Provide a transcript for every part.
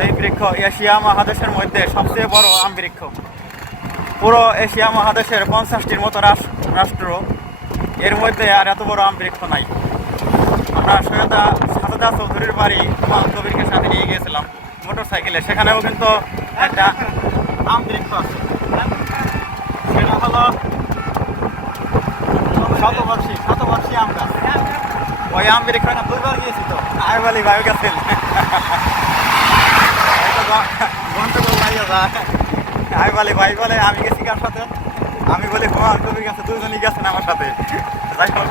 যেই বৃক্ষ এশিয়া মহাদেশের মধ্যে সবচেয়ে বড় আম বৃক্ষ। পুরো এশিয়া মহাদেশের 50টির মতো রাষ্ট্র, এর মধ্যে আর এত বড় আম বৃক্ষ নাই। আমরা সাজেদা চৌধুরীর বাড়ি হুমায়ুন কবিরকে সাথে নিয়ে গিয়েছিলাম মোটর সাইকেলে, সেখানেও কিন্তু একটা আম বৃক্ষ আছে। সেটা হলো শতবর্ষী আম গাছ। ওই আম বৃক্ষ না 2বার গিয়েছি তো, আয় বলি ভাই গেছেন আমি বলি ভাই বলে আমি গেছি কার সাথে, আমি বলি হুমায়ুন কবির কাছে, দুজনই গেছেন আমার সাথে। যাই হোক,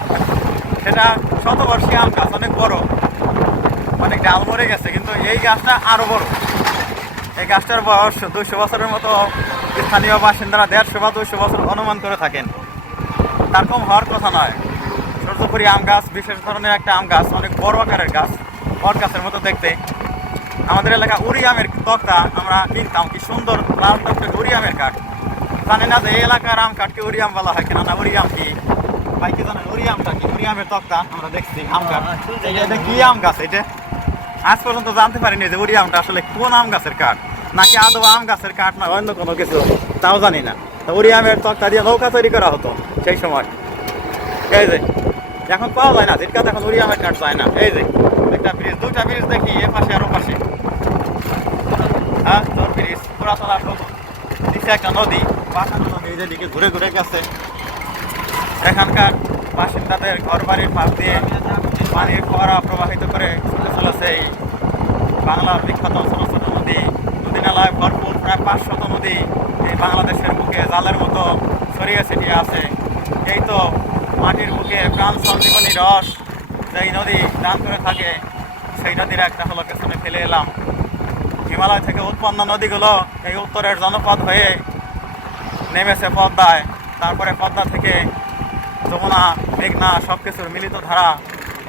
সেটা শতবর্ষী আম গাছ, অনেক বড়, অনেক ডাল মরে গেছে, কিন্তু এই গাছটা আরো বড়। এই গাছটার বয়স 200 বছরের মতো স্থানীয় বাসিন্দারা 150 বা 200 বছর অনুমান করে থাকেন। তার কম হওয়ার কথা নয়। সূর্যপুরী আম গাছ বিশেষ ধরনের একটা আম গাছ, অনেক বড় আকারের গাছ, বট গাছের মতো দেখতে। আমাদের এলাকা উড়ি আমের তক্তা আমরা কিনতাম, কি সুন্দর লাল টকটকে উড়ি আমের কাঠ। জানি না যে এই এলাকার আম কাঠকে উড়ি আম বলা হয় কিনা, না উড়ি আম কি ভাই কি জানেন? উড়ি আমটা কি? উড়ি আমের তক্তা আমরা দেখছি আম গাছ। এটা কি আম গাছ? এটা আজ পর্যন্ত জানতে পারিনি যে উড়ি আমটা আসলে কোন আম গাছের কাঠ, নাকি আদৌ আম গাছের কাঠ না অন্য কোনো কিছু, তাও জানি না। তো উড়ি আমের তক্তা দিয়ে নৌকা তৈরি করা হতো সেই সময়। এই যে এখন পাওয়া যায় না জিটকাতে, এখন উড়ি আমের কাঠ যায় না। এই যে একটা ব্রিজ, 2টা ব্রিজ দেখি, এ পাশে আর ও পাশে। হ্যাঁ, তোর ব্রিজ পুরাতন আসল, নিচে একটা নদী, বাঁকানো নদী, যেদিকে ঘুরে ঘুরে গেছে। এখানকার বাসিন্দাদের ঘর বাড়ির পাশ দিয়ে পানির ফোয়ারা প্রবাহিত করে ছুটে চলেছে এই বাংলার বিখ্যাত ছোট ছোট নদী। নদী নালায় ভরপুর প্রায় 500 নদী এই বাংলাদেশের বুকে জালের মতো ছড়িয়ে ছিটিয়ে আছে। এই তো মাটির বুকে প্রাণ সঞ্জীবনী রস যেই নদী দান করে থাকে, সেই নদীর একটা হলো পেছনে ফেলে এলাম। হিমালয় থেকে উৎপন্ন নদীগুলো এই উত্তরের জনপদ হয়ে নেমেছে পদ্মায়, তারপরে পদ্মা থেকে যমুনা, মেঘনা সব কিছুর মিলিত ধারা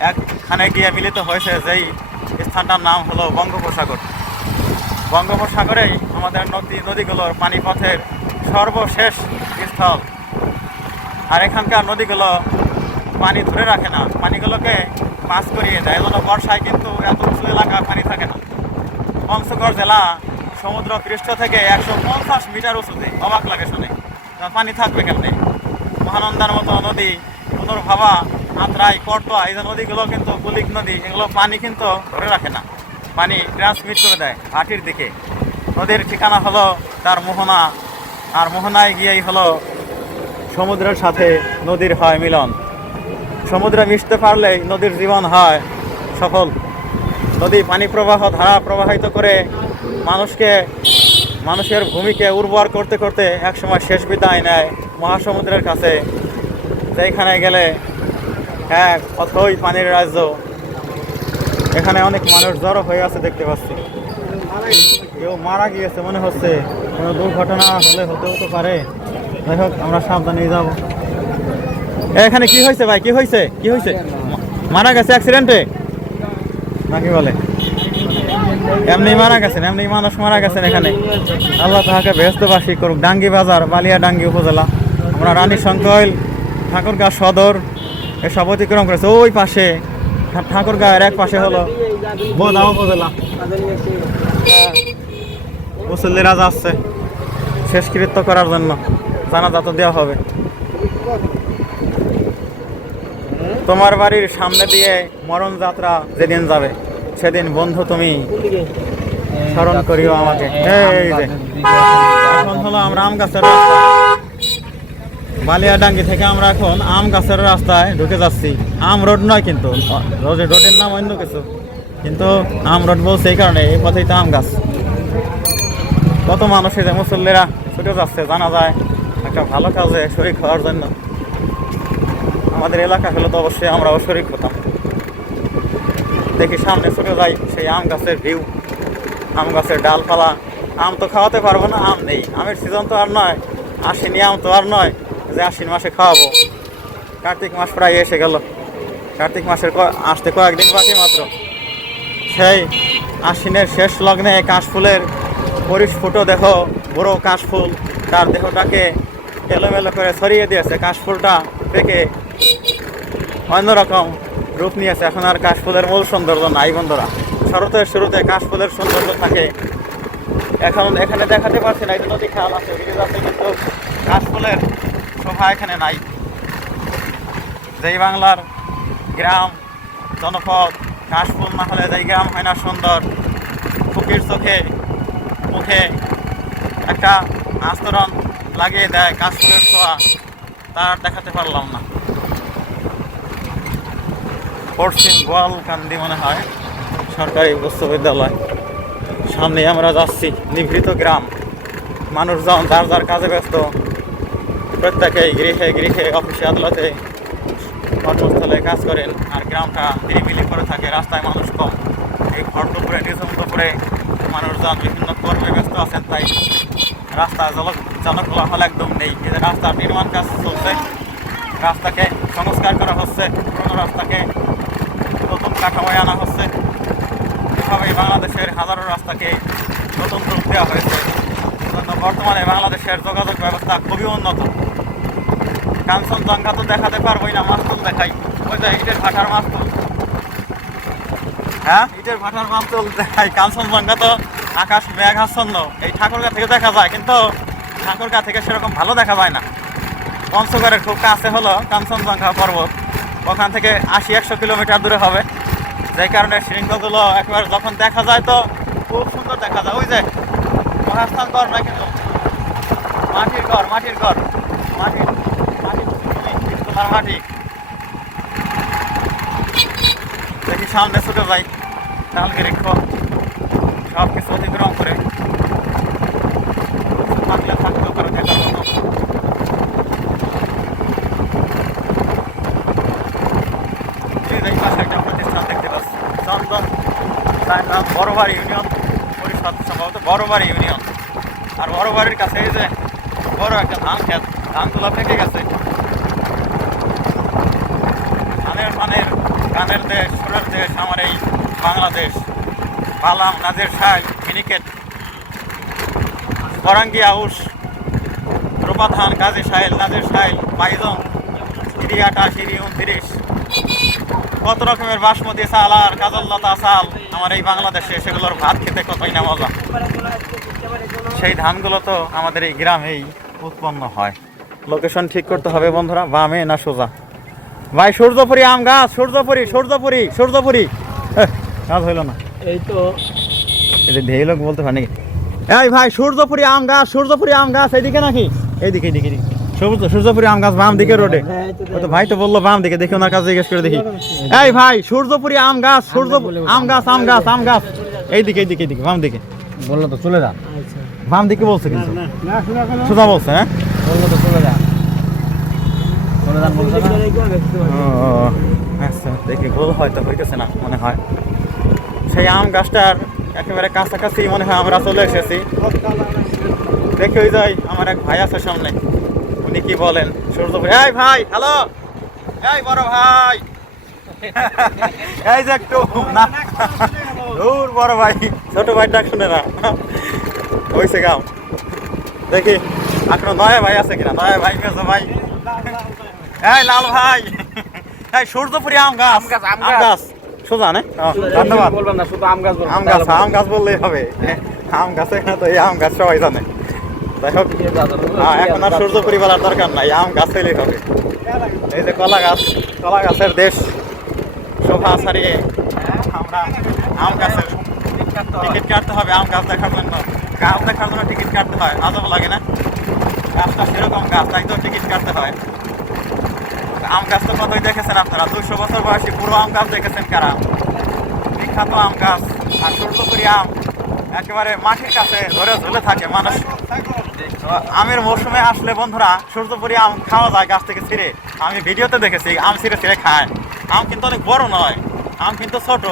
একখানে গিয়ে মিলিত হয়েছে, যেই স্থানটার নাম হলো বঙ্গোপসাগর। বঙ্গোপসাগরেই আমাদের নদীগুলোর পানিপথের সর্বশেষ স্থল। আর এখানকার নদীগুলো পানি ধরে রাখে না, পানিগুলোকে পাস করিয়ে দেয়। এজন্য বর্ষায় কিন্তু এত উঁচু এলাকায় পানি থাকে না। পঞ্চগড় জেলা সমুদ্র পৃষ্ঠ থেকে 150 মিটার উঁচুতে, অবাক লাগে শুনে। পানি থাকবে কেমনে? মহানন্দার মতো নদী, পুনর্ভাবা, আত্রাই, করতোয়া, এই যে নদীগুলো কিন্তু কুলিক নদী, এগুলো পানি কিন্তু ধরে রাখে না, পানি ট্রান্সমিট করে দেয় ভাটির দিকে। নদীর ঠিকানা হলো তার মোহনা, আর মোহনায় গিয়েই হলো সমুদ্রের সাথে নদীর হয় মিলন। সমুদ্রে মিশতে পারলেই নদীর জীবন হয় সফল। নদী পানি প্রবাহ ধারা প্রবাহিত করে মানুষের ভূমিকে উর্বর করতে করতে একসময় শেষ বিদায় নেয় মহাসমুদ্রের কাছে, যেখানে গেলে এক অথই পানির রাজ্য। এখানে অনেক মানুষ জড়ো হয়ে আছে দেখতে পাচ্ছি। কেউ মারা গিয়েছে মনে হচ্ছে, কোনো দুর্ঘটনা হলে হতে পারে। যাই হোক, আমরা সাবধানে যাব। এখানে কি হয়েছে ভাই? কি হয়েছে? মারা গেছে অ্যাক্সিডেন্টে নাকি বলে? এমনি মারা গেছেন, এমনি মানুষ মারা গেছেন এখানে। আল্লাহ তাহাকে বেহেশতবাসী করুক। ডাঙ্গি বাজার, বালিয়াডাঙ্গি উপজেলা। আমরা রানী শঙ্কৈল, ঠাকুরগাঁ সদর এসব অতিক্রম করেছে। ওই পাশে ঠাকুরগাঁয়ের এক পাশে হলো বোদা উপজেলা। মুসল্লিরা যাচ্ছে শেষকৃত্য করার জন্য, জানাজা তো দেওয়া হবে। তোমার বাড়ির সামনে দিয়ে মরণ যাত্রা যেদিন যাবে, সেদিন বন্ধু তুমি স্মরণ করিও আমাকে। এই যে এখন হলো আমরা আম গাছের রাস্তায়, বালিয়াডাঙ্গি থেকে আমরা এখন আম গাছের রাস্তায় ঢুকে যাচ্ছি। আম রোড নয় কিন্তু, রোডের নাম অন্য কিছু, কিন্তু আম রোড বলছে এই কারণে, এই পথেই তো আম গাছ। কত মানুষ এই যে মুসল্লিরা ছুটে যাচ্ছে জানা যায় একটা ভালো কাজে শরীক হওয়ার জন্য। আমাদের এলাকা হলে তো অবশ্যই আমরাও শরীক হতাম। দেখি সামনে ছুটে যাই, সেই আম গাছের ভিউ, আম গাছের ডালপালা। আম তো খাওয়াতে পারবো না, আম নেই, আমের সিজন তো আর নয়, আশ্বিনী আম তো আর নয় যে আশ্বিন মাসে খাওয়াবো। কার্তিক মাস প্রায় এসে গেল, কার্তিক মাসের আসতে কয়েকদিন বাকি মাত্র। সেই আশ্বিনের শেষ লগ্নে কাশফুলের পরিস্ফুটো দেখো, বড় কাশফুল তার দেহটাকে এলোমেলো করে ছড়িয়ে দিয়েছে। কাশফুলটা পেকে অন্যরকম রূপ নিয়েছে। এখন আর কাশফুলের মূল সৌন্দর্য নাই বন্ধুরা, শরতের শুরুতে কাশফুলের সৌন্দর্য থাকে। এখন এখানে দেখাতে পারছি না, এই নদী খাল আছে ওদিকে যাচ্ছে, কিন্তু কাশফুলের শোভা এখানে নাই। যেই বাংলার গ্রাম জনপদ, কাশফুল না হলে যেই গ্রাম হয় না সুন্দর, ফুকির চোখে মুখে একটা আস্তরণ লাগিয়ে দেয় কাশফুলের ছোঁয়া, তার দেখাতে পারলাম না। পশ্চিম গোয়ালকান্দি মনে হয় সরকারি উচ্চ বিদ্যালয়, সামনে আমরা যাচ্ছি। নিভৃত গ্রাম, মানুষজন যার যার কাজে ব্যস্ত, প্রত্যেকেই গৃহে গৃহে অফিসে আদালতে কর্মস্থলে কাজ করেন, আর গ্রামটা নিরিবিলি করে থাকে। রাস্তায় মানুষ কম, এই ভর দুপুরে নিঝুম দুপুরে মানুষজন বিভিন্ন কর্মে ব্যস্ত আছেন, তাই রাস্তা জনকোলাহল একদম নেই। এদের রাস্তার নির্মাণ কাজ চলছে, রাস্তাকে সংস্কার করা হচ্ছে, পুরোনো রাস্তাকে নতুন কাঠামোয় আনা হচ্ছে। এভাবেই বাংলাদেশের হাজারো রাস্তাকে নতুন রূপ দেওয়া হয়েছে। বর্তমানে বাংলাদেশের যোগাযোগ ব্যবস্থা খুবই উন্নত। কাঞ্চনজঙ্ঘা তো দেখাতে পারবোই না, মাস্তুল দেখাই। ওই যে ইটের ভাটার মাস্তুল, হ্যাঁ ইটের ভাটার মাস্তুল দেখাই। কাঞ্চনজঙ্ঘা তো আকাশ মেঘাচ্ছন্ন, এই ঠাকুরগাঁ থেকে দেখা যায়, কিন্তু ঠাকুরগাঁ থেকে সেরকম ভালো দেখা যায় না। পঞ্চগড়ের খুব কাছে হলো কাঞ্চনজঙ্ঘা পর্বত, ওখান থেকে 80-100 কিলোমিটার দূরে হবে, যেই কারণে শৃঙ্গগুলো একবার যখন দেখা যায় তো খুব সুন্দর দেখা যায়। ওই যে মহাস্থান ঘর নয়, কিন্তু মাটির ঘর, মাটির ঘর, মাটির তোমার মাটি। দেখি সামনে ছুটে যাই, তাহলে রেখ সব কিছু অতিক্রম করে থাকলে থাকতেও করে দেখার মতো। এই পাশে একটা প্রতিষ্ঠান দেখতে পাচ্ছি, চন্দন নাম বড়বাড়ি ইউনিয়ন পরিষদ, সম্ভবত বড়বাড়ি ইউনিয়ন। আর বড়বাড়ির কাছে এই যে বড় একটা ধান খেত, ধানগুলো পেকে গেছে। ধানের মানের গানের দেশ, সুরের দেশ আমার এই বাংলাদেশ। বালাম, নাজের শাহ, মিনিকেট, বরাঙ্গি আউশ, রূপা ধান, গাজী সাহেল, নাজের সাহেল, বাইজন, সিরি 28, সিরি 29, কত রকমের বাসমতি চাল আর কাজললতা চাল আমার এই বাংলাদেশে। সেগুলোর ভাত খেতে কতই না মজা। সেই ধানগুলো তো আমাদের এই গ্রামেই উৎপন্ন হয়। লোকেশন ঠিক করতে হবে বন্ধুরা, বামে না সোজা। ভাই সূর্যপুরি আম গাছ, সূর্যপুরি সূর্যপুরি সূর্যপুরি গাছ হইল না, এই তো এটা ঢেই লোক বলতে পারে নাকি? এই ভাই সূর্যপুরি আম গাছ, সূর্যপুরি আম গাছ এইদিকে নাকি? এইদিকে এইদিকে এইদিকে সূর্যপুরি আম গাছ বাম দিকে রোডে। তো ভাই তো বললো বাম দিকে, দেখি ওনার কাছে জিজ্ঞেস করে দেখি। এই ভাই সূর্যপুরি আম গাছ, আম গাছ আম গাছ আম গাছ এইদিকে এইদিকে এইদিকে বাম দিকে বললো তো চলে যা। বাম দিকে বলছে কিন্তু সোজা বলছে, হ্যাঁ বললো তো চলে যা, চলে যান বলছে না। আচ্ছা দেখি ভুল হয়তো হইতেছে না মনে হয়। সেই আম গাছটার একেবারে কাছাকাছি মনে হয় আমরা চলে এসেছি। দেখে ওই যাই, আমার এক ভাই আছে সামনে, উনি কি বলেন সূর্যপুরি। এই ভাই হ্যালো, এই বড় ভাই এই যে একটু না দূর বড় ভাই, ছোট ভাই ডাক শুনে না হয়েছে গাও। দেখি এখনো নয়া ভাই আছে কিনা, নয়া ভাই মেজো ভাই। এই লাল ভাই, এই সূর্যপুরি আম গাছ, আম গাছ সোজা না? ধন্যবাদ। বলবেন না, শুধু আম গাছ বলবেন। আম গাছ, আম গাছ বললেই হবে। আম গাছ এখানে তো এই আম গাছ সবাই জানে। যাই হোক, এখন আর সূর্যপুরি বলার দরকার নাই, আম গাছ হইলেই হবে। এই যে কলা গাছ, কলা গাছের দেশ শোভা ছাড়িয়ে আমরা আম গাছের টিকিট কাটতে হবে। আম গাছ দেখার জন্য, গাছ দেখার জন্য টিকিট কাটতে হয়, আজব লাগে না? গাছটা সেরকম গাছ, তাই তো টিকিট কাটতে হয়। আম গাছ তো কতই দেখেছেন আপনারা, 200 বছর বয়সী পুরো আম গাছ দেখেছেন কারা? বিখ্যাত আম গাছ। আর সূর্যপুরি আম একেবারে মাটির কাছে ধরে ঝুলে থাকে মানুষ। আমের মৌসুমে আসলে বন্ধুরা সূর্যপুরি আম খাওয়া যায় গাছ থেকে ছিঁড়ে। আমি ভিডিওতে দেখেছি আম ছিঁড়ে ছিঁড়ে খায়। আম কিন্তু অনেক বড় নয়, আম কিন্তু ছোট।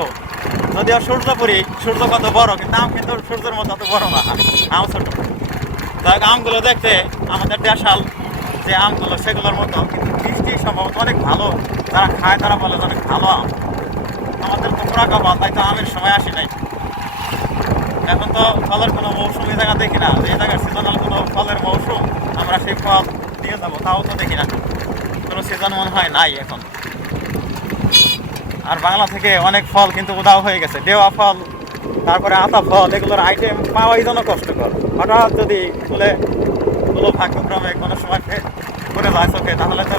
যদিও সূর্যপুরি, সূর্য কত বড়, কিন্তু আম কিন্তু সূর্যের মতো অত বড় না, আম ছোট। তাই আমগুলো দেখতে আমাদের দেশাল যে আমগুলো সেগুলোর মতো, কিন্তু মিষ্টি সম্ভবত অনেক ভালো। যারা খায় তারা বলে অনেক ভালো আম। আমাদের তো পোড়া কপাল, তাই তো আমের সময় আসি নাই। এখন তো ফলের কোনো মৌসুম এই জায়গা দেখি না, যে জায়গায় সিজনাল কোনো ফলের মৌসুম আমরা সেই ফল দিয়ে যাবো তাও তো দেখি না, কোনো সিজন মনে হয় নাই এখন। আর বাংলা থেকে অনেক ফল কিন্তু উধাও হয়ে গেছে। দেওয়া ফল তারপরে আতা ফল, এগুলোর আইটেম পাওয়াই যেন কষ্টকর। হঠাৎ যদি তুলো ভাগ্যক্রমে কোনো সময় করে যায় চোখে, তাহলে তো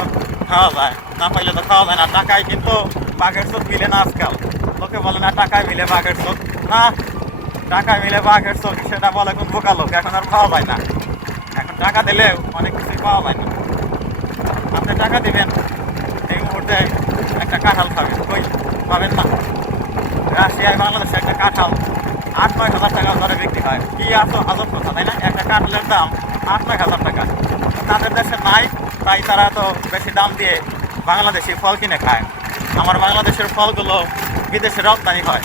খাওয়া যায়, না পাইলে তো খাওয়া যায় না। টাকায় কিন্তু বাঘের চোখ মিলে না আজকাল। লোকে বলে না টাকায় মিলে বাঘের চোখ, না, টাকায় মিলে বাঘের চোখ সেটা বলে কোন বোকা লোক। এখন আর পাওয়া যায় না, এখন টাকা দিলেও অনেক কিছুই পাওয়া যায় না। আপনি টাকা দিবেন, এই মুহূর্তে একটা কাঁঠাল খাবেন, কই পাবেন না। রাশিয়ায় বাংলাদেশে একটা কাঁঠাল 8-9 হাজার টাকা দরে বিক্রি হয়। কি এত আজব কথা, তাই না? একটা কাঁঠালের দাম 8-9 হাজার টাকা। তাদের দেশে নাই, তাই তারা তো বেশি দাম দিয়ে বাংলাদেশি ফল কিনে খায়। আমার বাংলাদেশের ফলগুলো বিদেশে রপ্তানি হয়।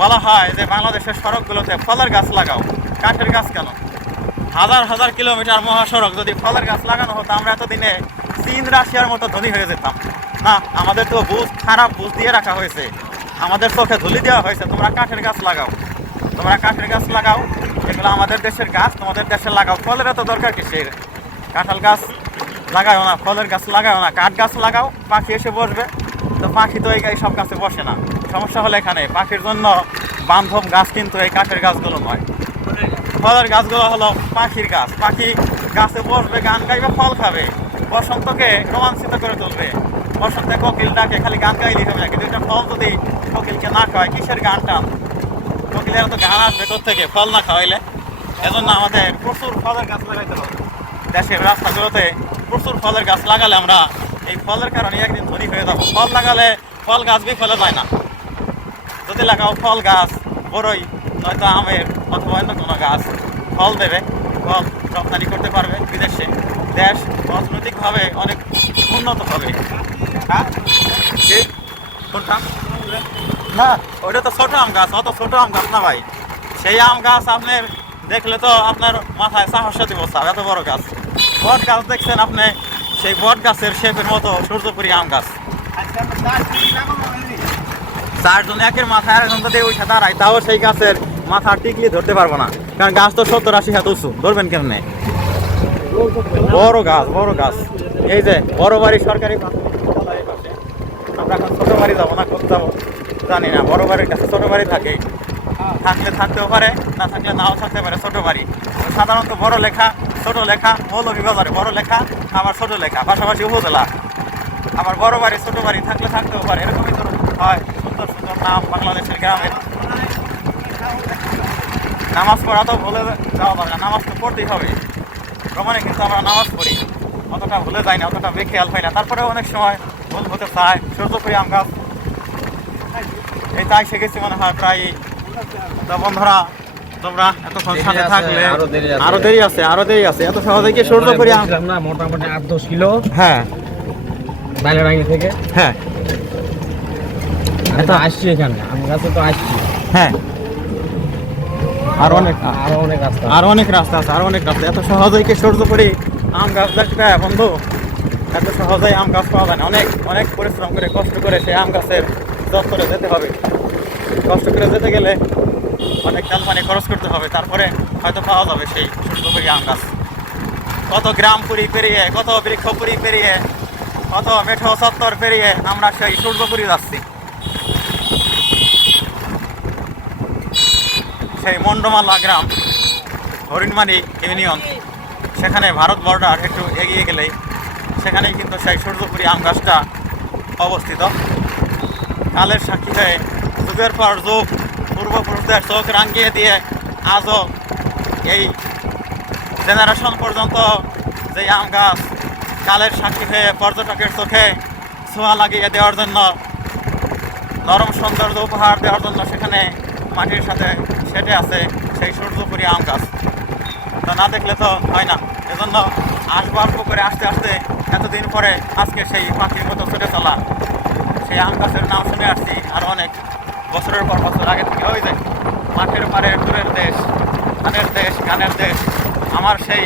বলা হয় যে বাংলাদেশের সড়কগুলোতে ফলের গাছ লাগাও, কাঠের গাছ কেন? হাজার হাজার কিলোমিটার মহাসড়ক যদি ফলের গাছ লাগানো হতো, আমরা এতদিনে চীন রাশিয়ার মতো ধনী হয়ে যেতাম। না, আমাদের তো খারাপ বুঝ দিয়ে রাখা হয়েছে, আমাদের চোখে ধুলি দেওয়া হয়েছে। তোমরা কাঠের গাছ লাগাও, তোমরা কাঠের গাছ লাগাও, এগুলো আমাদের দেশের গাছ, তোমাদের দেশে লাগাও। ফলের এত দরকার কিসের? কাঁঠাল গাছ লাগাও না, ফলের গাছ লাগাও না, কাঠ গাছ লাগাও, পাখি এসে বসবে। তো পাখি তো এই সব গাছে বসে না। সমস্যা হলো এখানে, পাখির জন্য বান্ধব গাছ কিন্তু এই কাঠের গাছগুলো নয়। ফলের গাছগুলো হলো পাখির গাছ। পাখি গাছে বসবে, গান গাইবে, ফল খাবে, বসন্তকে রোমাঞ্চিত করে তুলবে। বসন্তে কোকিল ডাকে, খালি গান গাইলেই হবে না, কিন্তু এটা ফল যদি কোকিলকে না খাওয়ায়, কিসের গান টান? কোকিলের তো গান আসবে থেকে ফল না খাওয়াইলে। এজন্য আমাদের প্রচুর ফলের গাছ লাগাইতে হবে। দেশের রাস্তাগুলোতে প্রচুর ফলের গাছ লাগালে আমরা এই ফলের কারণে একদিন ধনী হয়ে যাবো। ফল লাগালে ফল গাছ বিফলে যায় না। যদি লাগাও ফল গাছ, বড়ই নয়তো আমের অথবা অন্য কোনো গাছ, ফল দেবে, ফল রপ্তানি করতে পারবে বিদেশে। দেশ অর্থনৈতিকভাবে অনেক উন্নত হবে। হ্যাঁ, কোনটা? না, ওইটা তো ছোট আম গাছ, অত ছোট আম গাছ না ভাই। সেই আম গাছ আপনার দেখলে তো আপনার মাথায় সাহস দিব, স্যার এত বড় গাছ। বট গাছ দেখছেন আপনি, সেই বট গাছের শেপের মতো সূর্যপুরি আম গাছ। 4 জন একের মাথায়, আরেকজন যদি ওইটা দাঁড়ায়, তাও সেই গাছের মাথা টিকলি ধরতে পারবো না, কারণ গাছ তো 70-80 হাত উঁচু, ধরবেন কেমনে? বড় গাছ, বড় গাছ। এই যে বড় বাড়ি সরকারি, আমরা এখন ছোট বাড়ি যাবো না, কোথাও যাবো জানি না। বড় বাড়ির কাছে ছোট বাড়ি থাকে, থাকলে থাকতেও পারে, না থাকলে নাও থাকতে পারে ছোট বাড়ি। সাধারণত বড় লেখা, ছোট লেখা, মৌলভীবাজারে বড় লেখা, আবার ছোট লেখা, পাশাপাশি উপজেলা। আবার বড় বাড়ি ছোট বাড়ি থাকলে থাকতেও পারে, এরকমই তো হয়। সুন্দর সুন্দর নাম বাংলাদেশের গ্রামের। নামাজ পড়া তো ভুলে যাওয়া দরকার, নামাজ তো পড়তেই হবে। ভ্রমণে কিন্তু আমরা নামাজ পড়ি, অতটা ভুলে যাই না, অতটা বেখেয়াল হয় না। তারপরে অনেক সময় ভুল হতে চায়। সূর্যপুরি আম গাছ এই তাই শিখেছি মনে হয় প্রায়। তো বন্ধুরা, তোমরা এতক্ষণ সাথে থাকলে, আরো দেরি আছে, আরো দেরি আছে। এত সহজে কি সূর্যপুরি আম না, মোটামুটি 8-10 কিলো হ্যাঁ বাইলারাঙ্গি থেকে। হ্যাঁ, আমি তো আসছি এখানে, আম গাছে তো আসছি। হ্যাঁ, আরো অনেক রাস্তা, আরো অনেক রাস্তা আছে, আরো অনেক রাস্তা। এত সহজেই কি সূর্যপুরি আম গাছ দেখবে বন্ধু? এত সহজেই আম গাছ পাওয়া যায় না। অনেক অনেক পরিশ্রম করে, কষ্ট করে সেই আম গাছের যত্নে যেতে হবে। কষ্ট করে যেতে গেলে অনেক তেল পানি খরচ করতে হবে, তারপরে হয়তো পাওয়া যাবে সেই সূর্যপুরি আম গাছ। কত গ্রাম পুরি পেরিয়ে, কত বৃক্ষপুরি পেরিয়ে, কত মেঠো চত্বর পেরিয়ে আমরা সেই সূর্যপুরি যাচ্ছি। সেই মন্ডমালা গ্রাম, হরিণমারি ইউনিয়ন, সেখানে ভারত বর্ডার একটু এগিয়ে গেলেই সেখানেই কিন্তু সেই সূর্যপুরি আম গাছটা অবস্থিত। কালের সাক্ষী হয়ে যুগের পর যুগ পূর্বপুরুষদের চোখ রাঙিয়ে দিয়ে আজও এই জেনারেশন পর্যন্ত যে আম গাছ কালের সাক্ষী হয়ে পর্যটকের চোখে ছোঁয়া লাগিয়ে দেওয়ার জন্য, নরম সৌন্দর্য উপহার দেওয়ার জন্য সেখানে মাটির সাথে সেটে আছে সেই সূর্যপুরি আম গাছ। তো না দেখলে তো হয় না, এজন্য আসবার করে আসতে আসতে এতদিন পরে আজকে সেই পাখির মতো ছুটে চলা সেই আম গাছের নাম শুনে আসছি আর অনেক বছরের পর বছর আগে থেকে। ওই যে মাঠের পাড়ে দূরের দেশ, ধানের দেশ, গানের দেশ, আমার সেই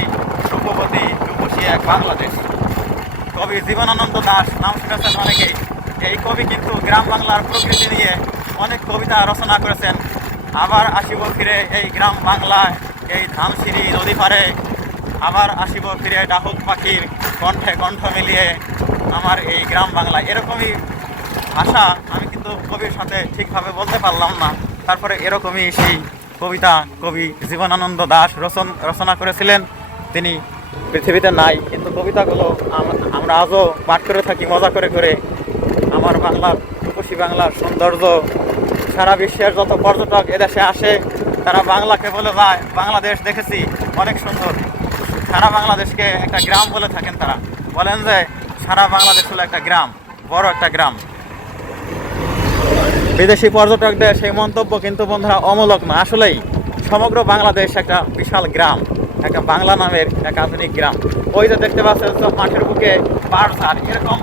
রূপবতী রূপসী এক বাংলাদেশ। কবি জীবনানন্দ দাশ নাম শুনেছেন অনেকেই। এই কবি কিন্তু গ্রাম বাংলার প্রকৃতি নিয়ে অনেক কবিতা রচনা করেছেন। আবার আসিব ফিরে এই গ্রাম বাংলায়, এই ধানসিঁড়ি নদী পারে, আবার আসিব ফিরে ডাহুক পাখির কণ্ঠে কণ্ঠ মিলিয়ে আমার এই গ্রাম বাংলা। এরকমই ভাষা আমি কিন্তু কবির সাথে ঠিকভাবে বলতে পারলাম না, তারপরে এরকমই সেই কবিতা কবি জীবনানন্দ দাশ রচনা করেছিলেন। তিনি পৃথিবীতে নাই, কিন্তু কবিতাগুলো আমরা আজও পাঠ করে থাকি মজা করে করে। আমার বাংলার, রূপসী বাংলার সৌন্দর্য সারা বিশ্বের যত পর্যটক এদেশে আসে তারা বাংলাকে বলে যায় বাংলাদেশ দেখেছি অনেক সুন্দর। সারা বাংলাদেশকে একটা গ্রাম বলে থাকেন তারা, বলেন যে সারা বাংলাদেশ হলো একটা গ্রাম, বড় একটা গ্রাম। বিদেশি পর্যটকদের সেই মন্তব্য কিন্তু বন্ধুরা অমূলক না, আসলেই সমগ্র বাংলাদেশ একটা বিশাল গ্রাম, একটা বাংলা নামের এক আধুনিক গ্রাম। ওই যে দেখতে পাচ্ছেন সব মাঠের বুকে বাঁশঝাড়, এরকম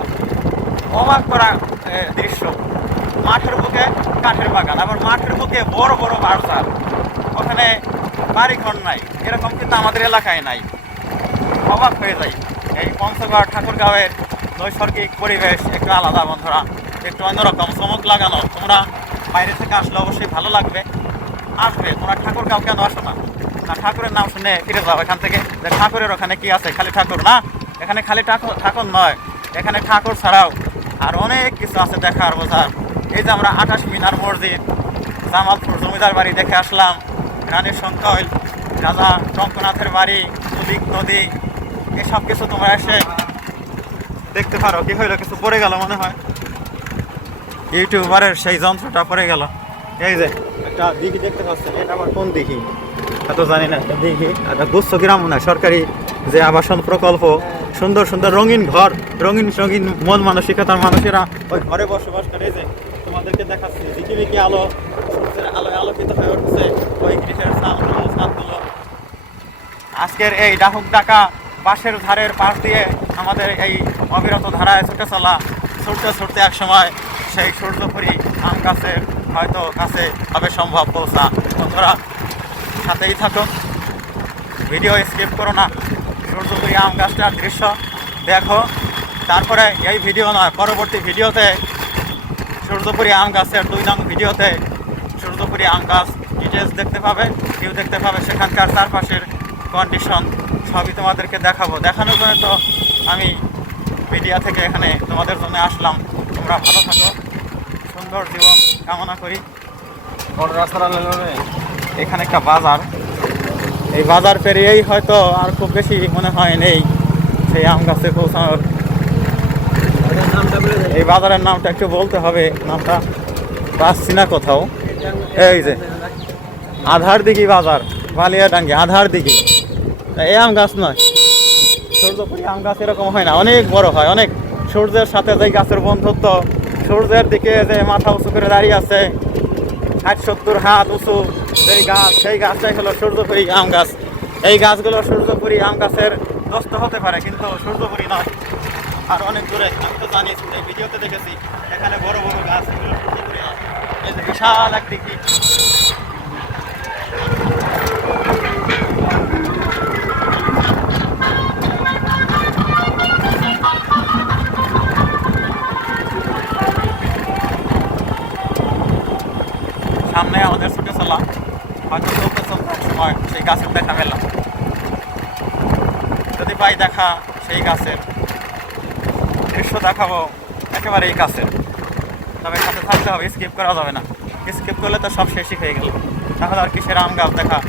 অবাক করা দৃশ্য। মাঠের বুকে কাঠের বাগান, আবার মাঠের বুকে বড় বড় বাঁশঝাড়, ওখানে বাড়িঘর নাই, এরকম কিন্তু আমাদের এলাকায় নাই। অবাক হয়ে যায়। এই পঞ্চগড় ঠাকুরগাঁওয়ের নৈসর্গিক পরিবেশ একটু আলাদা বন্ধুরা, একটু অন্যরকম, চমক লাগানো। তোমরা বাইরে থেকে আসলে অবশ্যই ভালো লাগবে, আসবে। তোমরা ঠাকুরগাঁও কেন আসো না? ঠাকুরের নাম শুনে ফিরে যাও এখান থেকে, যে ঠাকুরের ওখানে কি আছে, খালি ঠাকুর না। এখানে খালি ঠাকুর নয়, এখানে ঠাকুর ছাড়াও আর অনেক কিছু আছে দেখার, বোঝার। এই যে আমরা 28 মিনার মসজিদ, জামালপুর জমিদার বাড়ি দেখে আসলাম, রানীর সংকল, রাজা টঙ্কনাথের বাড়ি, উদিক নদী, এসব কিছু তোমরা এসে দেখতে পারো। কি হইলো, কিছু পড়ে গেল মনে হয়, ইউটিউবারের সেই যন্ত্রটা পড়ে গেল। এই যে একটা দিঘি দেখতে পাচ্ছেন, এটা আবার কোন দিঘি এত জানি না। একটা দিঘি, একটা গুচ্ছ গ্রাম মনে হয়, সরকারি যে আবাসন প্রকল্প, সুন্দর সুন্দর রঙিন ঘর, রঙিন রঙিন মন মানসিকতার মানুষেরা ওই ঘরে বসবাস করে। এই যে তোমাদেরকে দেখাচ্ছি, ঝিকিমিকি আলো, সূর্যের আলোয় আলোকিত হয়ে উঠছে ওই গৃহের ছাদগুলো। আজকের এই ডাহুক ডাকা বাঁশের ধারের পাশ দিয়ে আমাদের এই অবিরত ধারায় ছুটে চলা, ছুটতে ছুটতে এক সময় সেই সূর্যপুরী আম গাছের হয়তো কাছে হবে সম্ভব পৌঁছা। বন্ধুরা সাথেই থাকো, ভিডিও স্কিপ করো না, সূর্যপুরী আম গাছটার দৃশ্য দেখো। তারপরে এই ভিডিও নয়, পরবর্তী ভিডিওতে সূর্যপুরী আম গাছের 2 নং ভিডিওতে সূর্যপুরী আম গাছ ডিটেলস দেখতে পাবে, ভিউ দেখতে পাবে, সেখানকার চারপাশের কন্ডিশন সবই তোমাদেরকে দেখাবো। দেখানোর জন্য তো আমি মিডিয়া থেকে এখানে তোমাদের জন্য আসলাম। তোমরা ভালো থাকো, সুন্দর জীবন কামনা করি। বড় রাস্তাটা লাগবে। এখানে একটা বাজার, এই বাজার পেরিয়েই হয়তো আর খুব বেশি মনে হয় নেই সেই আম গাছে পৌঁছানোর। এই বাজারের নামটা একটু বলতে হবে, নামটা পাচ্ছি না কোথাও। এই যে আধার দিঘি বাজার, বালিয়াডাঙ্গি আধার দিঘি। এই আম গাছ নয়, সূর্যপুরী আম গাছ এরকম হয় না, অনেক বড় হয়, অনেক। সূর্যের সাথে যে গাছের বন্ধুত্ব, সূর্যের দিকে যে মাথা উঁচু করে দাঁড়িয়ে আছে, 60-70 হাত উঁচু যেই গাছ, সেই গাছটাই হলো সূর্যপুরী আম গাছ। এই গাছগুলো সূর্যপুরী আম গাছের দোস্ত হতে পারে, কিন্তু সূর্যপুরী নয়। আর অনেক দূরে, আমি তো জানি, এই ভিডিওতে দেখেছি, এখানে বড় বড় গাছ, এগুলো সূর্যপুরী নয়। এই যে বিশাল এক দিঘি, সামনে আমাদের ছুটে চলা, হয়তো চলতে চলতে এক সময় সেই গাছের দেখা পেলাম। যদি পাই দেখা সেই গাছের দৃশ্য দেখাবো একেবারে এই গাছের, তবে কাছে থাকতে হবে, স্কিপ করা যাবে না। স্কিপ করলে তো সব শেষই হয়ে গেল, তাহলে আর কিসের আম গাছ দেখা।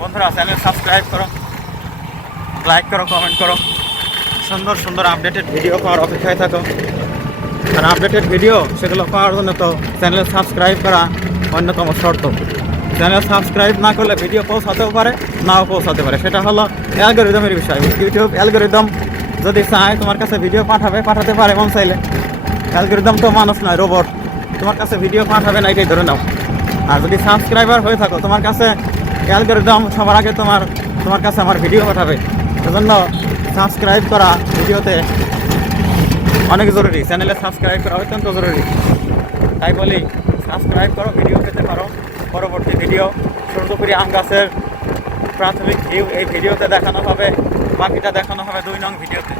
বন্ধুরা চ্যানেল সাবস্ক্রাইব করো, লাইক করো, কমেন্ট করো, সুন্দর সুন্দর আপডেটেড ভিডিও পাওয়ার অপেক্ষায় থাকো। আর আপডেটেড ভিডিও সেগুলো পাওয়ার জন্য তো চ্যানেল সাবস্ক্রাইব করা অন্যতম শর্ত। চ্যানেল সাবস্ক্রাইব না করলে ভিডিও পৌঁছাতেও পারে, নাও পৌঁছাতে পারে, সেটা হলো অ্যালগরিদমের বিষয়। ইউটিউব অ্যালগরিদম যদি চায় তোমার কাছে ভিডিও পাঠাতে পারে মন চাইলে। অ্যালগরিদম তো মানুষ নয়, রোবট, তোমার কাছে ভিডিও পাঠাবে না, এটাই ধরে নাও। আর যদি সাবস্ক্রাইবার হয়ে থাকো, তোমার কাছে অ্যালগরিদম সবার আগে তোমার কাছে আমার ভিডিও পাঠাবে। সেজন্য সাবস্ক্রাইব করা ভিডিওতে অনেক জরুরি, চ্যানেলে সাবস্ক্রাইব করা অত্যন্ত জরুরি। তাই বলি সাবস্ক্রাইব করো, ভিডিও পেতে পারো। পরবর্তী ভিডিও সূর্যপুরী আম গাছের প্রাথমিক ভিউ এই ভিডিওতে দেখানো হবে, বাকিটা দেখানো হবে 2 নং ভিডিওতে।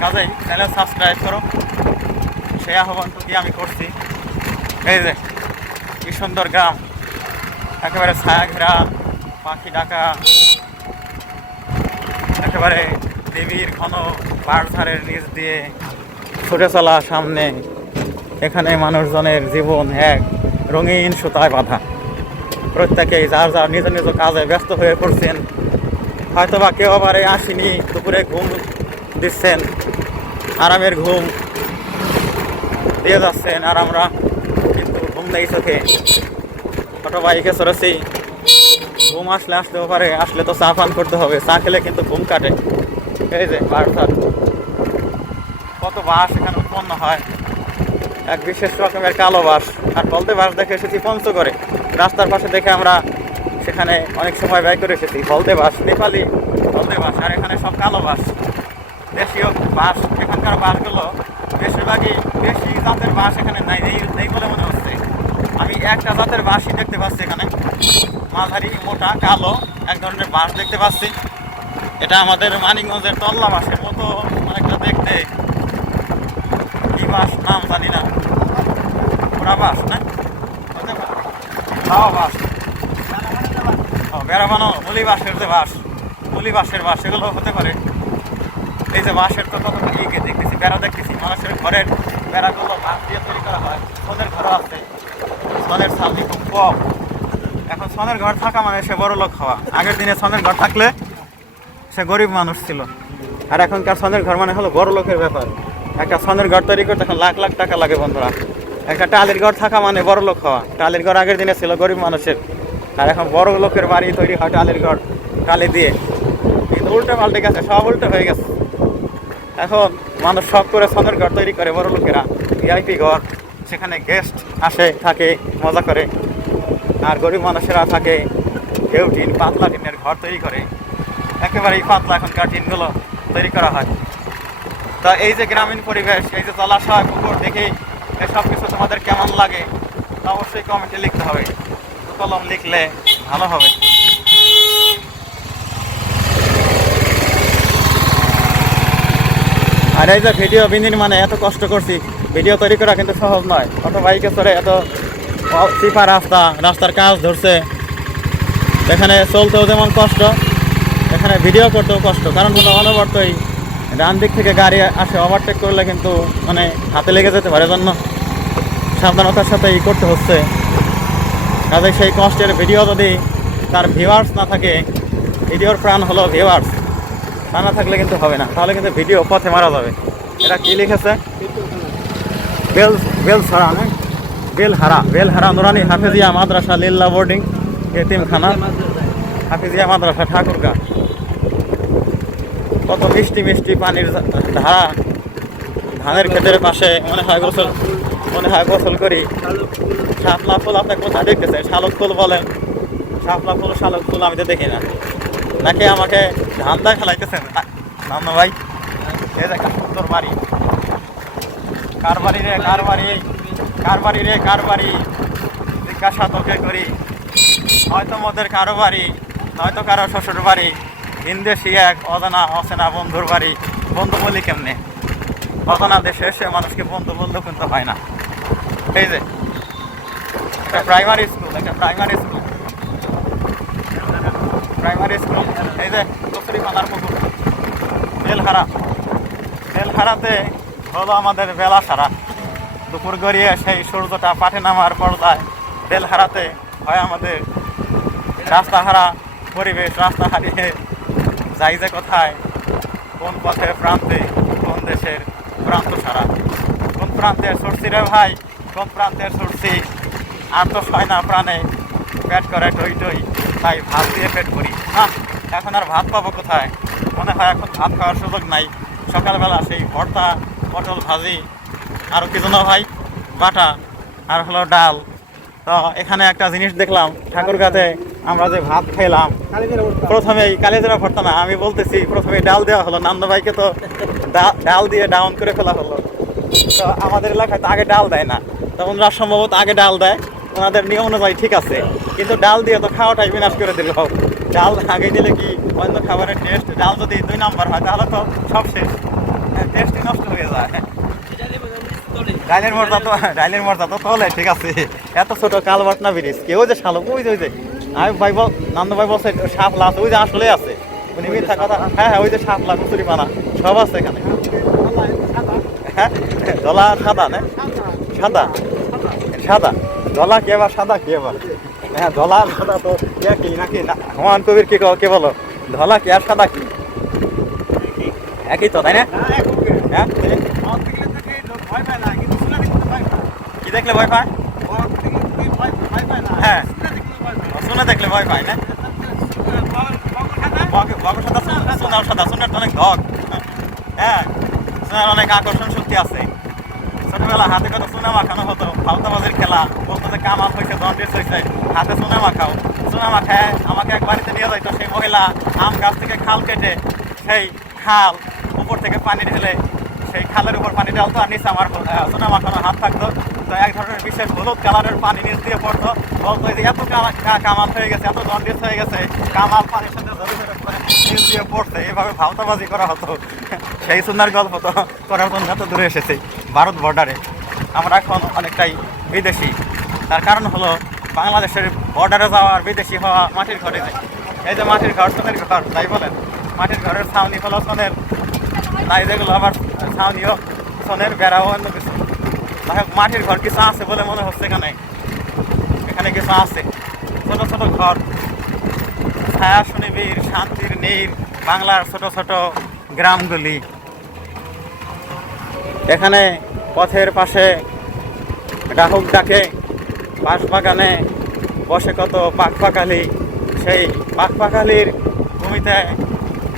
কাজেই চ্যানেল সাবস্ক্রাইব করো, সেই আহ্বানটুকু আমি করছি। এই যে কি সুন্দর গ্রাম, একেবারে ছায়া ঘেরা, পাখি ডাকা, একেবারে দেবীর ঘন বাঁশঝাড়ের নিচ দিয়ে ছুটে চলা, সামনে এখানে মানুষজনের জীবন এক রঙিন সুতায় বাঁধা। প্রত্যেকেই যার যার নিজ নিজ কাজে ব্যস্ত হয়ে পড়ছেন। হয়তোবা কেউ আবার আসেনি, দুপুরে ঘুম দিচ্ছেন, আরামের ঘুম দিয়ে যাচ্ছেন, আর আমরা কিন্তু ঘুম নেই চোখে। ছোটো বাইকে চড়েছি, ঘুম আসলেও পারে, আসলে তো চা পান করতে হবে, চা খেলে কিন্তু ঘুম কাটে। এই যে বারোটার কত বাঁশ এখানে উৎপন্ন হয়, এক বিশেষ রকমের কালো বাঁশ। আর বলতে বাঁশ দেখে এসেছি পঞ্চগড়ে, রাস্তার পাশে দেখে আমরা সেখানে অনেক সময় ব্যয় করে এসেছি। বলতে বাঁশ, নেপালি বলতে বাঁশ, আর এখানে সব কালো বাঁশ, দেশীয় বাঁশ। এখানকার বাঁশগুলো বেশিরভাগই দেশি জাতের বাঁশ এখানে নেই বলে মনে হচ্ছে। আমি একটা জাতের বাঁশই দেখতে পাচ্ছি এখানে, মাঝারি মোটা কালো এক ধরনের বাঁশ দেখতে পাচ্ছি। এটা আমাদের মানিকগঞ্জের তল্লা বাঁশের মতো অনেকটা দেখতে। কি বাঁশ নাম জানি না, ওরা বাঁশ না, হাওয়া বাঁশ, বেড়া বানো মুলি বাঁশের যে বাঁশ, মুলি বাঁশের বাঁশ এগুলো হতে পারে। এই যে বাঁশের তো কত ইয়ে দেখতেছি, বেড়া দেখতেছি, মানুষের ঘরের বেড়াগুলো বাঁশ দিয়ে তৈরি করা হয়। সোনের ঘরও আছে, সোনের সালনি খুব কম। এখন সোনের ঘর থাকা মানে সে বড় লোক হওয়া। আগের দিনে সোনের ঘর থাকলে সে গরিব মানুষ ছিল, আর এখনকার সোনের ঘর মানে হলো বড় লোকের ব্যাপার। একটা সোনের ঘর তৈরি করতে এখন লাখ লাখ টাকা লাগে বন্ধুরা। একটা টালির ঘর থাকা মানে বড় লোক হওয়া। টালির ঘর আগের দিনে ছিল গরিব মানুষের, আর এখন বড় লোকের বাড়ি তৈরি হয় টালির ঘর, টালি দিয়ে। কিন্তু উল্টো পাল্টে গেছে, সব উল্টো হয়ে গেছে। এখন মানুষ শখ করে সোনের ঘর তৈরি করে, বড় লোকেরা ভিআইপি ঘর, সেখানে গেস্ট আসে থাকে মজা করে। আর গরিব মানুষেরা থাকে কেউ টিন, পাতলা টিনের ঘর তৈরি করে, একেবারেই পাতলা এখনকার টিনগুলো তৈরি করা হয়। তা এই যে গ্রামীণ পরিবেশ, এই যে জলাশয় পুকুর দেখেই এসব কিছু তোমাদের কেমন লাগে অবশ্যই কমেন্টে লিখতে হবে, কলম লিখলে ভালো হবে। আর এই যে ভিডিও বিনির্মাণে এত কষ্ট করছি, ভিডিও তৈরি করা কিন্তু সহজ নয়। অত বাইকে চড়ে এত চিপা রাস্তার কাজ ধরছে, এখানে চলতেও যেমন কষ্ট, এখানে ভিডিও করতেও কষ্ট। কারণ হলো অনবরতই ডান দিক থেকে গাড়ি আসে, ওভারটেক করলে কিন্তু মানে হাতে লেগে যেতে পারে, জন্য সাবধানতার সাথে করতে হচ্ছে। কাজে সেই কষ্টের ভিডিও যদি তার ভিউয়ার্স না থাকে, ভিডিওর প্রাণ হলো ভিউয়ার্স, তা না থাকলে কিন্তু হবে না, তাহলে কিন্তু ভিডিও পথে মারা যাবে। এটা কি লিখেছে? বেলছড়া না, বেলহারা নুরানি হাফিজিয়া মাদ্রাসা লিল্লা বোর্ডিং এতিমখানা, হাফিজিয়া মাদ্রাসা ঠাকুরগা। কত মিষ্টি মিষ্টি পানির ধারা, ধানের ক্ষেতের পাশে মনে হয় গোসল করি। শাপলা ফুল আপনি কোথায় দেখতেছেন? শালক ফুল বলেন, শাপলা ফুল শালক ফুল আমি তো দেখি না। নাকি আমাকে ধান্দা খেলাইতেছেন নাম ভাই? এই যে একটা সুন্দর বাড়ি, কার বাড়ি রে, কার বাড়ি, কার বাড়ি রে, কার বাড়ি জিজ্ঞাসা তোকে করি। হয়তো মোদের কারো বাড়ি, নয়তো কারো শ্বশুর বাড়ি, ভিনদেশি এক অজানা অচেনা বন্ধুর বাড়ি। বন্ধু বলি কেমনে? অজানা দেশে এসে মানুষকে বন্ধু বললেও কিন্তু হয় না। এই যে একটা প্রাইমারি স্কুল, এই যে কচুরিপানার পুকুর, বেলহারাতে হলো আমাদের বেলা সারা। দুপুর গড়িয়ে সেই সূর্যটা পাঠে নামার পর্যায়ে বেলহারাতে হয় আমাদের রাস্তা হারা পরিবেশ। রাস্তা হারিয়ে যাই যে কোথায়, কোন পথের প্রান্তে, কোন দেশের প্রান্ত সারা, কোন প্রান্তে ছুটছি রে ভাই, কোন প্রান্তে ছুটছি। আর তো হয় না প্রাণে, পেট করে টই টই, তাই ভাত দিয়ে পেট করি। এখন আর ভাত পাবো কোথায়? মনে হয় এখন ভাত খাওয়ার সুযোগ নাই। সকালবেলা সেই ভর্তা, পটল ভাজি, আরও কি জন্য ভাই বাটা, আর হলো ডাল। তো এখানে একটা জিনিস দেখলাম, ঠাকুরগাতে আমরা যে ভাত খাইলাম, প্রথমেই কালিজিরা ভর্তা না, আমি বলতেছি প্রথমে ডাল দেওয়া হলো। নান্দভাইকে তো ডাল দিয়ে ডাউন করে ফেলা হলো। তো আমাদের এলাকায় তো আগে ডাল দেয় না, তো ওনারা সম্ভবত আগে ডাল দেয়, ওনাদের নিয়ম অনুযায়ী ঠিক আছে। কিন্তু ডাল দিয়ে তো খাওয়াটাই বিনাশ করে দিল। ডাল আগে দিলে কি অন্য খাবারের টেস্ট, ডাল যদি 2 নাম্বার হয় তাহলে তো সব শেষ, টেস্টই নষ্ট হয়ে যায়। ডাইলের মর্যাদা তো তোলে, ঠিক আছে। এত ছোট কালবাটনা ব্রিজ, কেউ যে শালক, ওই যে আমি ভাই নান্দ ভাই বলছে শাপলা আছে, ওই যে আসলে আছে, উনি মিথ্যা কথা। হ্যাঁ, ওই যে শাপলা, কচুরিপানা সব আছে এখানে। হ্যাঁ, ধলা সাদা না, সাদা সাদা ধলা কি আবার সাদা কি আবার হ্যাঁ ধলা আর সাদা তো একই নাকি না হুমায়ুন কবির কি কি বলো ধলা কি আর সাদা কি একই তো তাই না হ্যাঁ কি দেখলে ভয় পায় হ্যাঁ শুনে দেখলে ভয় পায় না সোনার সাদা সোনার তো অনেক ধক হ্যাঁ সোনার অনেক আকর্ষণ শক্তি আছে ছোটবেলা হাতে কত সোনা মাখানো হতো ফালতাবাজির খেলা বলতো যে কামাল হয়েছে জন্ডিস হয়েছে হাতে সোনা মাখাও সোনা মাখায় আমাকে এক বাড়িতে নিয়ে যাইতো সেই মহিলা আম গাছ থেকে খাল কেটে সেই খাল উপর থেকে পানি ঢেলে সেই খালের উপর পানি ঢালতো আর নিচে আমার সোনা মাখানো হাত থাকতো তো এক ধরনের বিশেষ হলুদ কালারের পানি নিচ দিয়ে পড়তো বলতো যে এত কামাল হয়ে গেছে এত জন্ডিস হয়ে গেছে কামাল পানির সাথে ধরে ধরে নিচ দিয়ে পড়ছে এইভাবে ভাওতাবাজি করা হতো সেই সোনার গল্প তো করার জন্য এত দূরে এসেছে ভারত বর্ডারে আমরা এখন অনেকটাই বিদেশি তার কারণ হলো বাংলাদেশের বর্ডারে যাওয়া আর বিদেশি হওয়া মাটির ঘরে যায় এই যে মাটির ঘর সোনের ঘর তাই বলেন মাটির ঘরের ছাউনি হলো সোনের তাই যেগুলো আবার ছাউনিও সোনের বেড়াও অন্য কিছু যাই হোক মাটির ঘর কিছু আছে বলে মনে হচ্ছে এখানে কিছু আছে ছোট ছোট ঘর ছায়া সুনিবিড় শান্তির নীর বাংলার ছোট ছোট গ্রামগুলি এখানে পথের পাশে গ্রাহক ডাকে বাঁশবাগানে বসে কত পাখপাখালি সেই পাখপাখালির ভূমিতে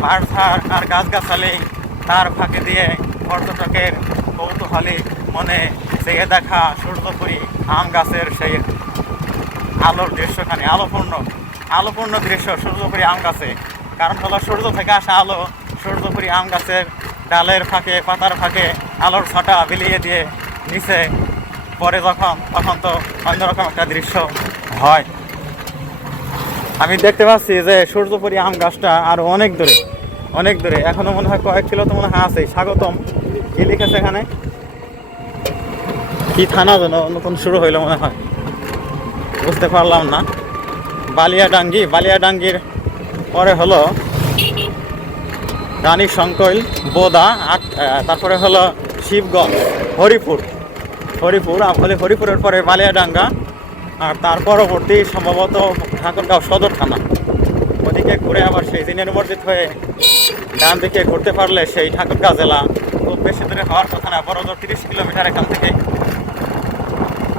পাড়ঝাড় আর গাছগাছালি তার ফাঁকে দিয়ে পর্যটকের কৌতূহলী মনে চেয়ে দেখা সূর্যপুরী আম গাছের সেই আলোর দৃশ্যখানে আলোপূর্ণ দৃশ্য সূর্যপুরী আম গাছে কারণ হলো সূর্য থেকে আসা আলো সূর্যপুরী আম গাছের ডালের ফাঁকে পাতার ফাঁকে আলোর ছটা বিলিয়ে দিয়ে নিচে পরে তখন তো অন্যরকম একটা দৃশ্য হয় আমি দেখতে পাচ্ছি যে সূর্যপুরী আম গাছটা আরও অনেক দূরে এখনো মনে হয় কয়েক কিলো তো মনে হয় আছে স্বাগতম কি লিখেছে এখানে কি থানা যেন নতুন শুরু হইলো মনে হয় বুঝতে পারলাম না বালিয়াডাঙ্গির পরে হলো রানী সংকৈল বোদা তারপরে হলো শিবগঞ্জ হরিপুরের পরে বালিয়াডাঙ্গা আর তার পরবর্তী সম্ভবত ঠাকুরগাঁও সদর থানা ওদিকে ঘুরে আবার সেই জিনের মসজিদ হয়ে ডান দিকে ঘুরতে পারলে সেই ঠাকুরগাঁও জেলা খুব বেশি দূরে হওয়ার কথা না বড় 30 কিলোমিটার এখান থেকে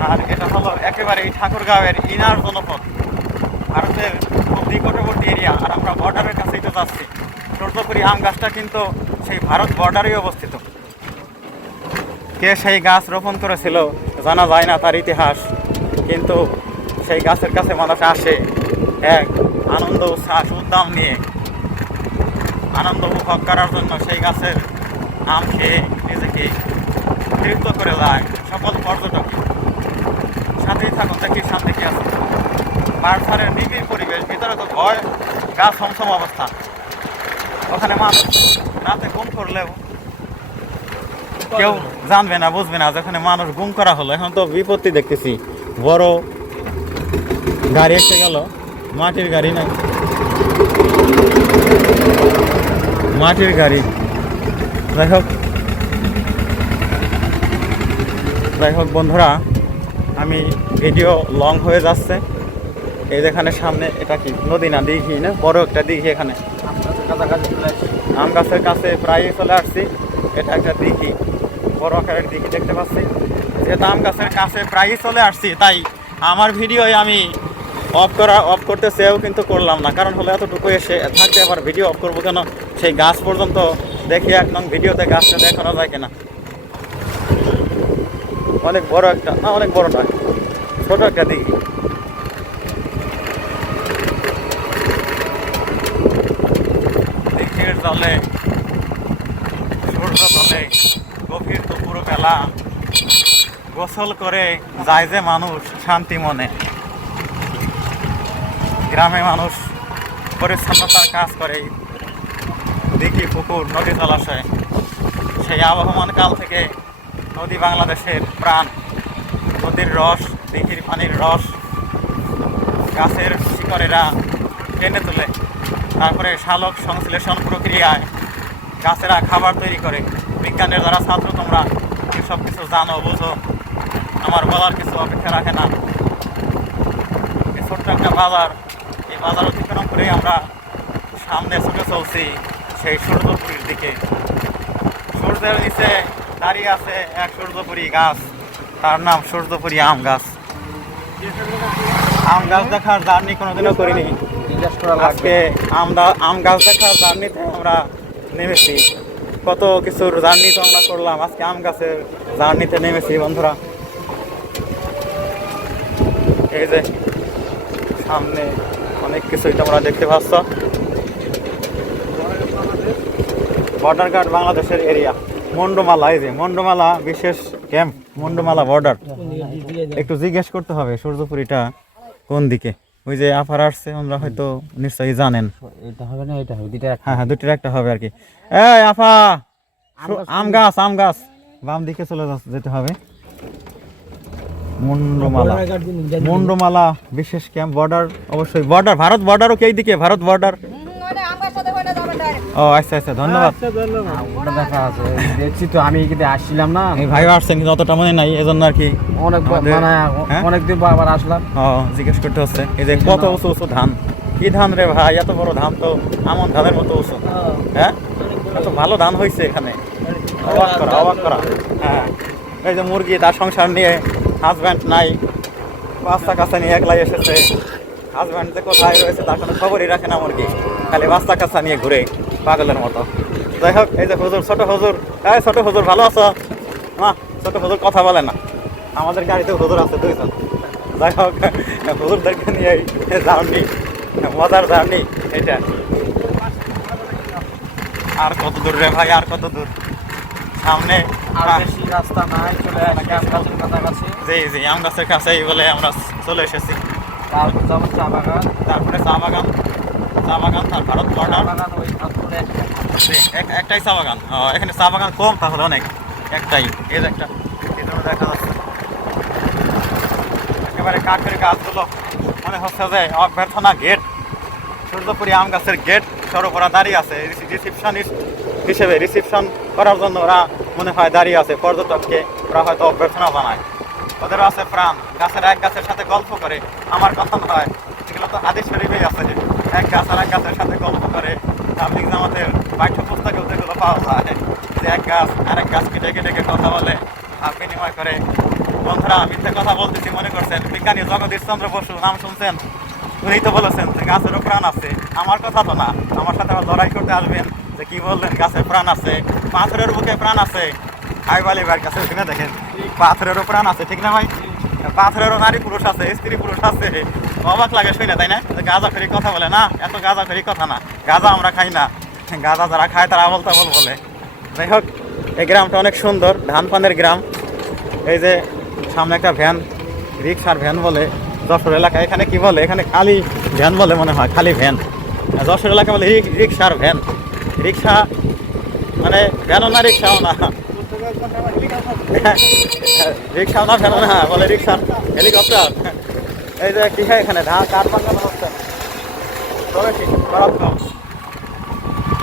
আর এটা হলো একেবারে এই ঠাকুরগাঁওয়ের ইনার জনপদ ভারতের খুব নিকটবর্তী এরিয়া আর আমরা বর্ডারের কাছেই তো যাচ্ছি সূর্যপুরী আম গাছটা কিন্তু সেই ভারত বর্ডারেই অবস্থিত কে সেই গাছ রোপণ করেছিল জানা যায় না তার ইতিহাস কিন্তু সেই গাছের কাছে মানুষ আসে এক আনন্দ উচ্ছ্বাস উদ্যম নিয়ে আনন্দ উপভোগ করার জন্য সেই গাছের আম খেয়ে নিজেকে তৃপ্ত করে যায় সকল পর্যটকই সাথেই থাকুন দেখি সামনে কি আছে বারধারের নিবিড় পরিবেশ ভিতরে তো ভয় গাছ সমসম অবস্থা ওখানে মানুষ রাতে ঘুম করলেও কেউ জানবে না বুঝবে না যেখানে মানুষ গুম করা হলো এখন তো বিপত্তি দেখতেছি বড় গাড়ি এসে গেল মাটির গাড়ি নাই মাটির গাড়ি যাই হোক বন্ধুরা আমি ভিডিও লং হয়ে যাচ্ছে এই যেখানে সামনে এটা কি নদী না দিঘি না বড় একটা দিঘি এখানে আম গাছের কাছে প্রায় চলে আসছি এটা একটা দিঘি বড় আকারের দিঘি দেখতে পাচ্ছি যেহেতু আম গাছের কাছে প্রায়ই চলে আসছি তাই আমার ভিডিও আমি অফ করতে চেয়েও কিন্তু করলাম না কারণ হলো এতটুকু এসে থাকতে আবার ভিডিও অফ করবো কেন সেই গাছ পর্যন্ত দেখি এক নং ভিডিওতে গাছটা দেখানো যায় কিনা অনেক বড় একটা না অনেক বড় নয় ছোট একটা দিঘি দিঘির জলে সূর্য জলে গভীর দুপুর বেলা গোসল করে যায় যে মানুষ শান্তি মনে গ্রামে মানুষ পরিচ্ছন্নতার কাজ করে দিঘি পুকুর নদী জলাশয় সেই আবহমান কাল থেকে নদী বাংলাদেশের প্রাণ নদীর রস দিঘির পানির রস গাছের শিকড়েরা টেনে তোলে তারপরে সালোক সংশ্লেষণ প্রক্রিয়ায় গাছেরা খাবার তৈরি করে বিজ্ঞানের যারা ছাত্র তোমরা এসব কিছু জানো বুঝো আমার বলার কিছু অপেক্ষা রাখে না। এই ছোট্ট একটা বাজার, এই বাজার অতিক্রম করে আমরা সামনে ছুটে চলছি সেই সূর্যপুরীর দিকে। সূর্যের নিচে দাঁড়িয়ে আছে এক সূর্যপুরী গাছ, তার নাম সূর্যপুরী আম গাছ। আম গাছ দেখার জার্নি কোনোদিনও করিনি, আজকে আম গাছ দেখার জার্নিতে আমরা নেমেছি। কত কিছুর জার্নি তো আমরা করলাম, আজকে আম গাছের জার্নিতে নেমেছি বন্ধুরা। এই যে সামনে অনেক কিছুই তোমরা দেখতে পাচ্ছ। বর্ডার গার্ড বাংলাদেশের এরিয়া মন্ডমালা, এই যে মন্ডমালা বিশেষ ক্যাম্প, মন্ডমালা বর্ডার। একটু জিজ্ঞেস করতে হবে সূর্যপুরীটা কোন দিকে। ওই যে আফার আসছে, ওনারা হয়তো নিশ্চয়ই জানেন। এটা হবে না, এটা হবে, হ্যাঁ হ্যাঁ, দুটির একটা হবে আর কি। এই আফা, আম গাছ, আম গাছ বাম দিকে চলে যেতে হবে। মুন্ডমালা, মুন্ডমালা বিশেষ ক্যাম্প বর্ডার, অবশ্যই বর্ডার, ভারত বর্ডারও কি দিকে, ভারত বর্ডার। ও আচ্ছা আচ্ছা, ধন্যবাদ। ওটা দেখা আছে, দেখছি তো, আমি কিন্তু আসছিলাম না, এই ভাই আসছেন কিন্তু অতটা মনে নাই, এজন্য আর কি অনেক মানে হ্যাঁ? অনেকদিন আবার আসলাম। ও জিজ্ঞেস করতে হচ্ছে। এই যে কত উঁচু উঁচু ধান, কি ধান রে ভাই, এত বড় ধান তো আমন ধানের মতো উঁচু। হ্যাঁ, এত ভালো ধান হয়েছে এখানে, অবাক করা, অবাক করা। হ্যাঁ, এই যে মুরগি, তার সংসার নিয়ে, হাজব্যান্ড নাই, বাচ্চা কাচ্চা নিয়ে একলাই এসেছে। হাজব্যান্ড যে কোথায় রয়েছে তার কোনো খবরই রাখে না মুরগি, খালি বাচ্চা কাচ্চা নিয়ে ঘুরে পাগলের মতো। যাই হোক, এই যে হুজুর, ছোট হুজুর, এই ছোট হুজুর ভালো আছো? মা, ছোট হুজুর কথা বলে না, আমাদের গাড়িতে হুজুর আছে দুইজন। যাই হোক, হুজুরদেরকে নিয়ে এই জার্নি, মজার জার্নি এটা। আর কত দূর রে ভাই, আর কত দূর সামনে? আর বেশি রাস্তা নাই, চলে আসছি আম গাছের কাছাকাছি। জি জি, আম গাছের কাছেই বলে আমরা চলে এসেছি। তারপর যাবো চা বাগান, তারপরে চা বাগান, চা বাগান, তার ভারত বর্ডার। বাগান ওই তারপরে একটা। জি, একটাই চা বাগান। এখানে চা বাগান কম, তাহলে অনেক, একটাই। এই যে একটা এখানে দেখা যাচ্ছে একেবারে কাঠের গাছগুলো, মনে হচ্ছে যে অভ্যর্থনা গেট, সূর্যপুরী আম গাছের গেট সরবরা দাঁড়িয়ে আছে রিসিপশনিস্ট হিসেবে, রিসিপশন করার জন্য ওরা মনে হয় দাঁড়িয়ে আছে। পর্যটককে ওরা হয়তো অভ্যর্থনা জানায়, ওদেরও আছে প্রাণ। গাছের এক গাছের সাথে গল্প করে, আমার কথা নয়, এগুলো তো হাদিস শরীফেই আছে যে এক গাছ আর এক গাছের সাথে গল্প করে। তাবলীগ জামাতের পাঠ্যপুস্তকেও যেগুলো পাওয়া যায় যে এক গাছ আর এক গাছকে ডেকে ডেকে কথা বলে, ভাব বিনিময় করে। বন্ধুরা, মিথ্যে কথা বলতেছি মনে করছেন? বিজ্ঞানী জগদীশ চন্দ্র বসু নাম শুনছেন? উনি তো বলেছেন যে গাছেরও প্রাণ আছে। আমার কথা তো না, আমার সাথে আবার লড়াই করতে আসবেন যে কি বললেন গাছের প্রাণ আছে, পাথরের বুকে প্রাণ আছে। আইবালি ভাইয়ের কাছে ওখানে দেখেন পাথরেরও প্রাণ আছে, ঠিক না ভাই? পাথরেরও নারী পুরুষ আছে, স্ত্রী পুরুষ আছে। অবাক লাগে শুনে, তাই না? গাঁজা ফেরি কথা বলে না, এত গাঁজা ফেরি কথা না। গাঁজা আমরা খাই না, গাঁজা যারা খায় তারা আবল তাবল বলে। যাই হোক, এই গ্রামটা অনেক সুন্দর, ধান পানের গ্রাম। এই যে সামনে একটা ভ্যান, রিক্সার ভ্যান বলে যশোর এলাকায়। এখানে কি বলে? এখানে খালি ভ্যান বলে মনে হয়, খালি ভ্যান। যশোর এলাকা বলে রিক্সার ভ্যান। রিক্সা মানে ভ্যানও না, রিক্সাও না, রিক্সাও না, ভ্যানও না, বলে রিক্সার হেলিকপ্টার। এই যে কি হয় এখানে ধান কাঠ বাঙ্গানো হচ্ছে,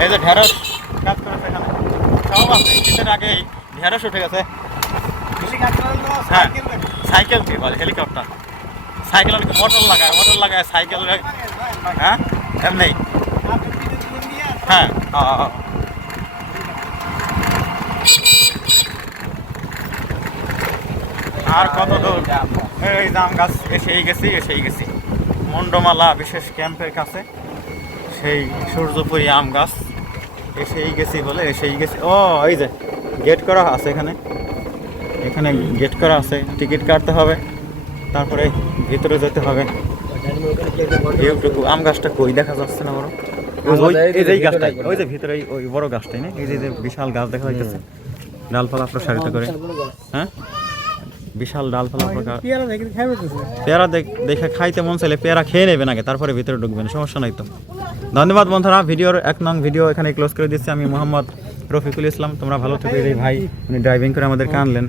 এই যে ঢেঁড়স কাজ করেছে এখানে, সব আছে। শীতের আগেই ঢেঁড়স উঠে গেছে। হ্যাঁ, সাইকেল কি বলে? হেলিকপ্টার। সাইকেল অনেক মোটর লাগায়, মোটর লাগায় সাইকেল। হ্যাঁ, এমনি। হ্যাঁ, আর কত দূর? এই জাম গাছ, এসেই গেছি মন্ডমালা বিশেষ ক্যাম্পের কাছে। সেই সূর্যপুরী আম গাছ, এসেই গেছি। ও এই যে গেট করা আছে এখানে, এখানে গেট করা আছে, টিকিট কাটতে হবে, তারপরে ভিতরে যেতে হবে। এইটুকু আম গাছটা কই দেখা যাচ্ছে না বড়? এই যে গাছটাই, ওই যে ভিতরে ওই বড় গাছটাই না? এই যে বিশাল গাছ দেখা যাচ্ছে, ডালপালা প্রসারিত করে। হ্যাঁ, বিশাল ডালপালা প্রকার। পেয়ারা দেখে খাইতে মন চাইলে পেয়ারা খেয়ে নেবেন আগে, তারপরে ভিতরে ঢুকবেন, সমস্যা নাই তো। ধন্যবাদ বন্ধুরা, ভিডিওর 1 নং ভিডিও এখানে ক্লোজ করে দিচ্ছি। আমি মোহাম্মদ রফিকুল ইসলাম, তোমরা ভালো থেকো। এই ভাই উনি ড্রাইভিং করে আমাদেরকে আনলেন,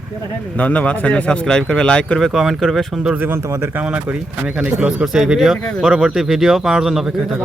ধন্যবাদ। চ্যানেল সাবস্ক্রাইব করবে, লাইক করবে, কমেন্ট করবে। সুন্দর জীবন তোমাদের কামনা করি। আমি এখানে ক্লোজ করছি এই ভিডিও। পরবর্তী ভিডিও পাওয়ার জন্য অপেক্ষায় থাকো।